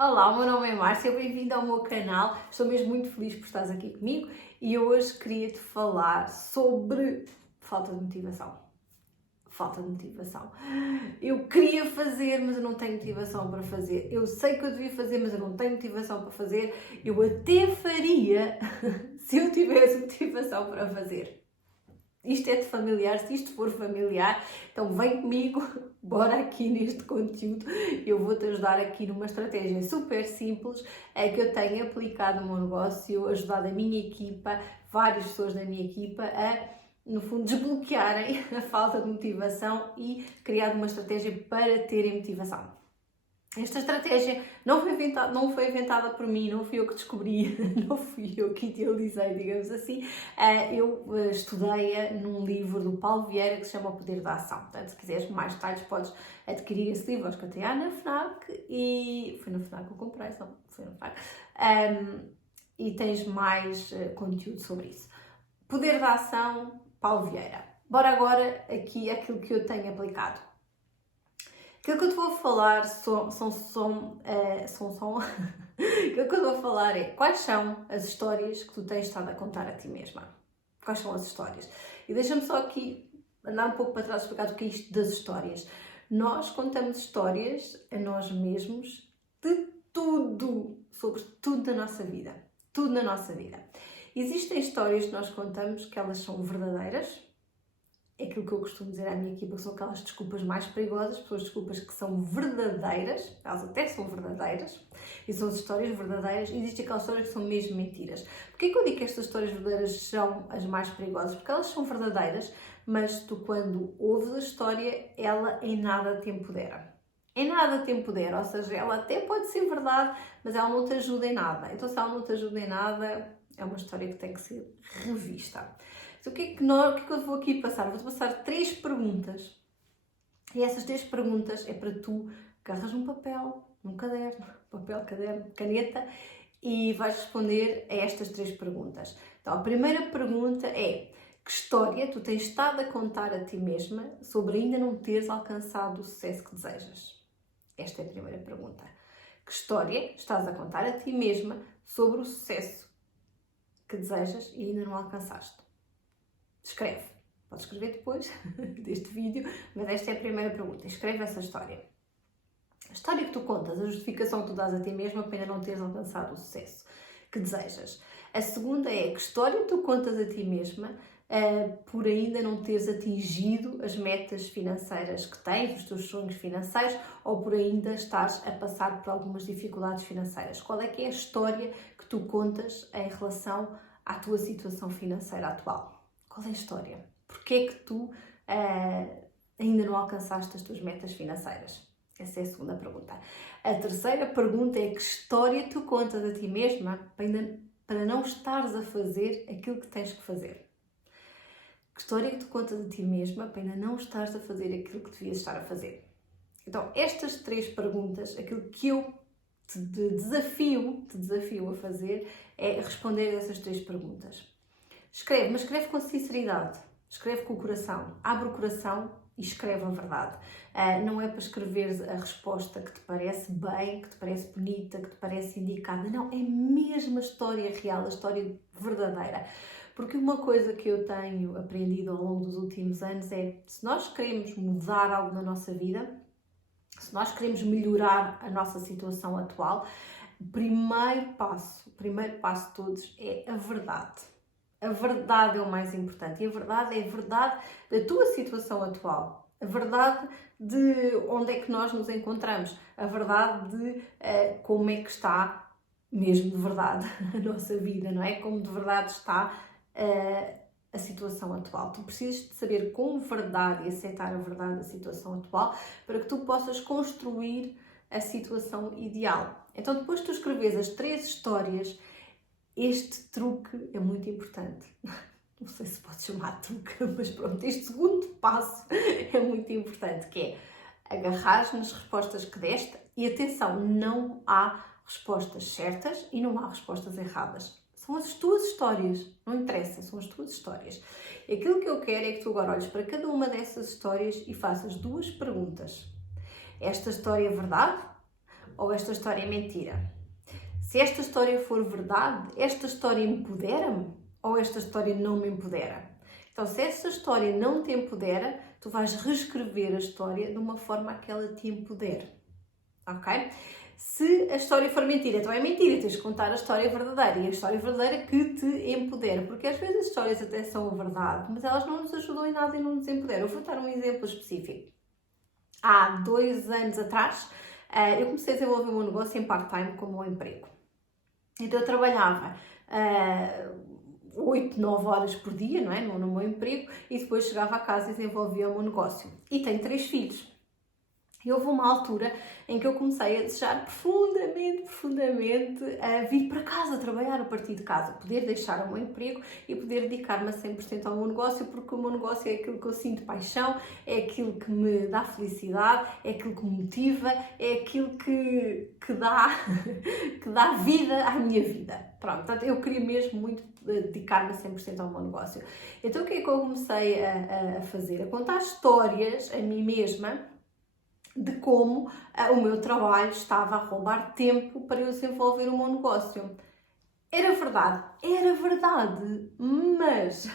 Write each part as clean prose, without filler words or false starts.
Olá, o meu nome é Márcia, bem-vindo ao meu canal. Estou mesmo muito feliz por estares aqui comigo e hoje queria-te falar sobre falta de motivação. Falta de motivação. Eu queria fazer, mas eu não tenho motivação para fazer. Eu sei que eu devia fazer, mas eu não tenho motivação para fazer. Eu até faria se eu tivesse motivação para fazer. Isto é-te familiar, se isto for familiar, então vem comigo, bora aqui neste conteúdo. Eu vou-te ajudar aqui numa estratégia super simples que eu tenho aplicado no meu negócio, ajudado a minha equipa, várias pessoas da minha equipa a, no fundo, desbloquearem a falta de motivação e criar uma estratégia para terem motivação. Esta estratégia não foi inventada por mim, não fui eu que descobri, não fui eu que idealizei, digamos assim. Eu estudei-a num livro do Paulo Vieira que se chama O Poder da Ação. Portanto, se quiseres mais detalhes, podes adquirir esse livro, acho que até há na FNAC, e foi na FNAC que eu comprei, não foi na FNAC. E tens mais conteúdo sobre isso. Poder da Ação, Paulo Vieira. Bora agora aqui aquilo que eu tenho aplicado. Aquilo que eu te vou falar aquilo que eu te vou falar é quais são as histórias que tu tens estado a contar a ti mesma. Quais são as histórias? E deixa-me só aqui andar um pouco para trás e explicar o que é isto das histórias. Nós contamos histórias a nós mesmos de tudo, sobre tudo da nossa vida. Tudo na nossa vida. Existem histórias que nós contamos que elas são verdadeiras. É aquilo que eu costumo dizer à minha equipa, que são aquelas desculpas mais perigosas, são as desculpas que são verdadeiras, elas até são verdadeiras, e são as histórias verdadeiras, e existem aquelas histórias que são mesmo mentiras. Porquê que eu digo que estas histórias verdadeiras são as mais perigosas? Porque elas são verdadeiras, mas tu quando ouves a história, ela em nada te empodera. Em nada te empodera, ou seja, ela até pode ser verdade, mas ela não te ajuda em nada. Então se ela não te ajuda em nada, é uma história que tem que ser revista. Então, o que é que eu vou aqui passar? Vou-te passar 3 perguntas. E essas 3 perguntas é para tu agarras um papel, um caderno, caneta, e vais responder a estas 3 perguntas. Então, a primeira pergunta é: que história tu tens estado a contar a ti mesma sobre ainda não teres alcançado o sucesso que desejas? Esta é a primeira pergunta. Que história estás a contar a ti mesma sobre o sucesso que desejas e ainda não alcançaste? Escreve. Podes escrever depois deste vídeo, mas esta é a primeira pergunta. Escreve essa história. A história que tu contas, a justificação que tu dás a ti mesma para ainda não teres alcançado o sucesso que desejas. A segunda é: que história tu contas a ti mesma por ainda não teres atingido as metas financeiras que tens, os teus sonhos financeiros, ou por ainda estás a passar por algumas dificuldades financeiras. Qual é que é a história que tu contas em relação à tua situação financeira atual? Qual é a história? Porquê é que tu ainda não alcançaste as tuas metas financeiras? Essa é a segunda pergunta. A terceira pergunta é: que história tu contas a ti mesma para não estares a fazer aquilo que tens que fazer? Que história que tu contas a ti mesma para ainda não estares a fazer aquilo que devias estar a fazer? Então, estas 3 perguntas, aquilo que eu te desafio a fazer é responder a essas 3 perguntas. Escreve, mas escreve com sinceridade, escreve com o coração, abre o coração e escreve a verdade. Não é para escreveres a resposta que te parece bem, que te parece bonita, que te parece indicada. Não, é mesmo a história real, a história verdadeira. Porque uma coisa que eu tenho aprendido ao longo dos últimos anos é: se nós queremos mudar algo na nossa vida, se nós queremos melhorar a nossa situação atual, o primeiro passo de todos é a verdade. A verdade é o mais importante, e a verdade é a verdade da tua situação atual, a verdade de onde é que nós nos encontramos, a verdade de como é que está mesmo de verdade a nossa vida, não é? Como de verdade está a situação atual. Tu precisas de saber com verdade e aceitar a verdade da situação atual para que tu possas construir a situação ideal. Então, depois de tu escreveres as 3 histórias, este truque é muito importante. Não sei se pode chamar truque, mas pronto, este segundo passo é muito importante, que é agarrar nas respostas que deste. E atenção, não há respostas certas e não há respostas erradas. São as tuas histórias, não interessa, são as tuas histórias. E aquilo que eu quero é que tu agora olhes para cada uma dessas histórias e faças 2 perguntas. Esta história é verdade? ou esta história é mentira? Se esta história for verdade, esta história empodera-me ou esta história não me empodera? Então, se esta história não te empodera, tu vais reescrever a história de uma forma que ela te empodere, ok? Se a história for mentira, então é mentira, tens de contar a história verdadeira, e a história verdadeira que te empodera, porque às vezes as histórias até são a verdade, mas elas não nos ajudam em nada e não nos empoderam. Eu vou dar um exemplo específico. Há 2 anos atrás, eu comecei a desenvolver o meu negócio em part-time como um emprego. Então eu trabalhava 8, 9 horas por dia, não é? No meu emprego, e depois chegava a casa e desenvolvia o meu negócio. E tenho 3 filhos. E houve uma altura em que eu comecei a desejar profundamente a vir para casa, trabalhar a partir de casa, poder deixar o meu emprego e poder dedicar-me a 100% ao meu negócio, porque o meu negócio é aquilo que eu sinto paixão, é aquilo que me dá felicidade, é aquilo que me motiva, é aquilo que dá, que dá vida à minha vida. Pronto, portanto, eu queria mesmo muito dedicar-me a 100% ao meu negócio. Então o que é que eu comecei a fazer? A contar histórias a mim mesma de como o meu trabalho estava a roubar tempo para eu desenvolver o meu negócio. Era verdade, mas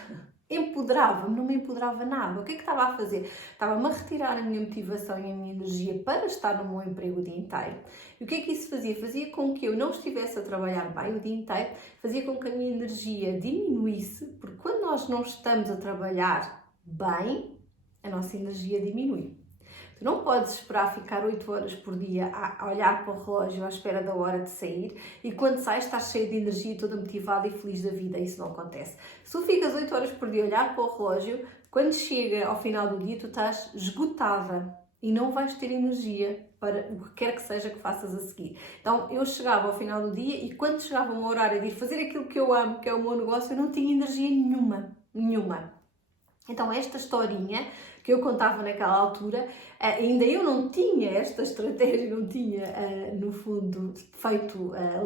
empoderava-me, não me empoderava nada. O que é que estava a fazer? Estava-me a retirar a minha motivação e a minha energia para estar no meu emprego o dia inteiro. E o que é que isso fazia? Fazia com que eu não estivesse a trabalhar bem o dia inteiro, fazia com que a minha energia diminuísse, porque quando nós não estamos a trabalhar bem, a nossa energia diminui. Tu não podes esperar ficar 8 horas por dia a olhar para o relógio à espera da hora de sair e quando sais estás cheio de energia, toda motivada e feliz da vida. Isso não acontece. Se tu ficas 8 horas por dia a olhar para o relógio, quando chega ao final do dia tu estás esgotada e não vais ter energia para o que quer que seja que faças a seguir. Então eu chegava ao final do dia e quando chegava o meu horário de ir fazer aquilo que eu amo, que é o meu negócio, eu não tinha energia nenhuma. Então esta historinha que eu contava naquela altura, ainda eu não tinha esta estratégia, não tinha, no fundo,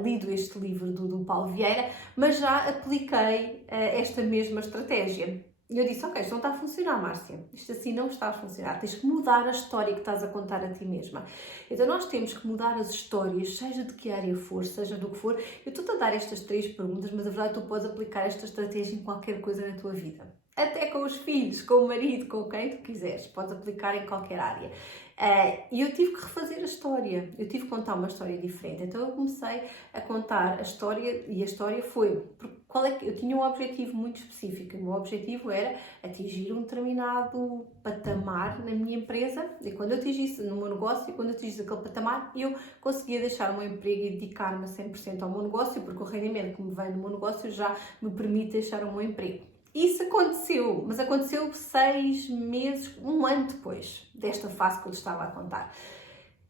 lido este livro do Paulo Vieira, mas já apliquei esta mesma estratégia. E eu disse, ok, isto não está a funcionar, Márcia, isto assim não está a funcionar, tens que mudar a história que estás a contar a ti mesma. Então nós temos que mudar as histórias, seja de que área for, seja do que for. Eu estou-te a dar estas 3 perguntas, mas a verdade tu podes aplicar esta estratégia em qualquer coisa na tua vida. Até com os filhos, com o marido, com quem tu quiseres, podes aplicar em qualquer área. E eu tive que refazer a história, eu tive que contar uma história diferente. Então eu comecei a contar a história e a história foi, eu tinha um objetivo muito específico. O meu objetivo era atingir um determinado patamar na minha empresa e quando eu atingisse no meu negócio, e quando eu atingisse aquele patamar, eu conseguia deixar o meu emprego e dedicar-me a 100% ao meu negócio, porque o rendimento que me vem do meu negócio já me permite deixar o meu emprego. Isso aconteceu, mas aconteceu 6 meses, 1 ano depois desta fase que eu lhe estava a contar.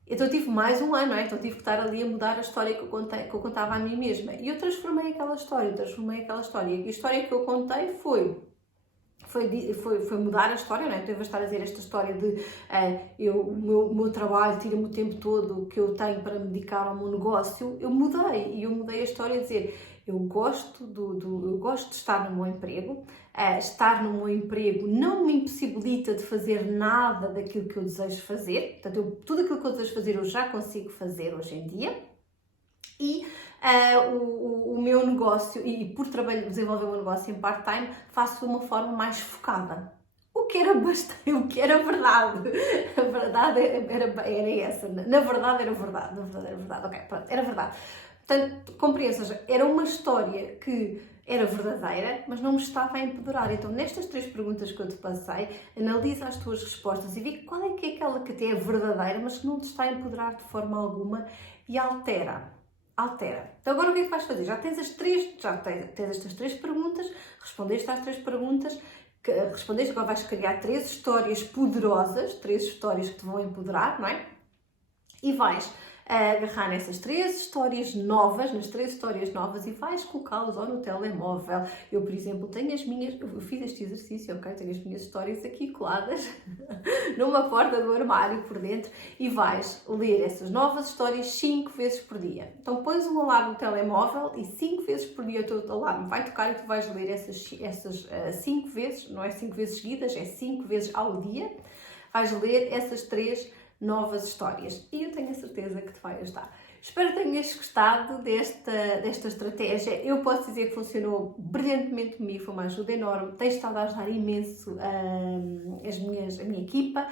Então eu tive mais 1 ano, não é? Então eu tive que estar ali a mudar a história que eu contava a mim mesma. E eu transformei aquela história. E a história que eu contei foi mudar a história, não é? Então eu vou estar a dizer esta história de o meu trabalho tira-me o tempo todo que eu tenho para me dedicar ao meu negócio. Eu mudei a história a dizer eu gosto de estar no meu emprego, estar no meu emprego não me impossibilita de fazer nada daquilo que eu desejo fazer, portanto tudo aquilo que eu desejo fazer eu já consigo fazer hoje em dia e o meu negócio, e por desenvolver o meu negócio em part-time, faço de uma forma mais focada. O que era verdade. A verdade era essa. Na verdade era verdade. Ok, pronto, era verdade. Portanto, compreendo, ou seja, era uma história que era verdadeira, mas não me estava a empoderar. Então, nestas 3 perguntas que eu te passei, analisa as tuas respostas e vê qual é que é aquela que até é verdadeira, mas que não te está a empoderar de forma alguma e altera. Então agora o que é que vais fazer? Já tens estas 3 perguntas, respondeste às 3 perguntas, respondeste, agora vais criar 3 histórias poderosas, 3 histórias que te vão empoderar, não é? E vais agarrar nessas 3 histórias novas, e vais colocá-las ou no telemóvel. Eu, por exemplo, eu fiz este exercício, ok? Tenho as minhas histórias aqui coladas numa porta do armário por dentro e vais ler essas novas histórias 5 vezes por dia. Então pões um alarme no telemóvel e 5 vezes por dia o teu alarme vai tocar e tu vais ler essas 5 vezes, não é 5 vezes seguidas, é 5 vezes ao dia. Vais ler essas 3 novas histórias. E eu tenho a certeza que te vai ajudar. Espero que tenhas gostado desta estratégia. Eu posso dizer que funcionou brilhantemente comigo, foi uma ajuda enorme. Tem estado a ajudar imenso a minha equipa,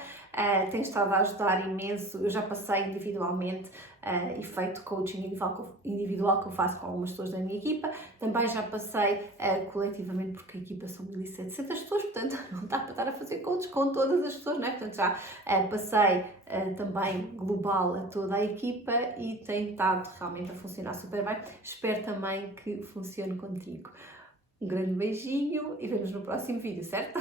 tem estado a ajudar imenso. Eu já passei individualmente e feito coaching individual que eu faço com algumas pessoas da minha equipa. Também já passei coletivamente, porque a equipa são 1.700 pessoas, portanto não dá para estar a fazer coaching com todas as pessoas, não é? Portanto já passei também global a toda a equipa e tem estado realmente a funcionar super bem. Espero também que funcione contigo. Um grande beijinho e vemos no próximo vídeo, certo?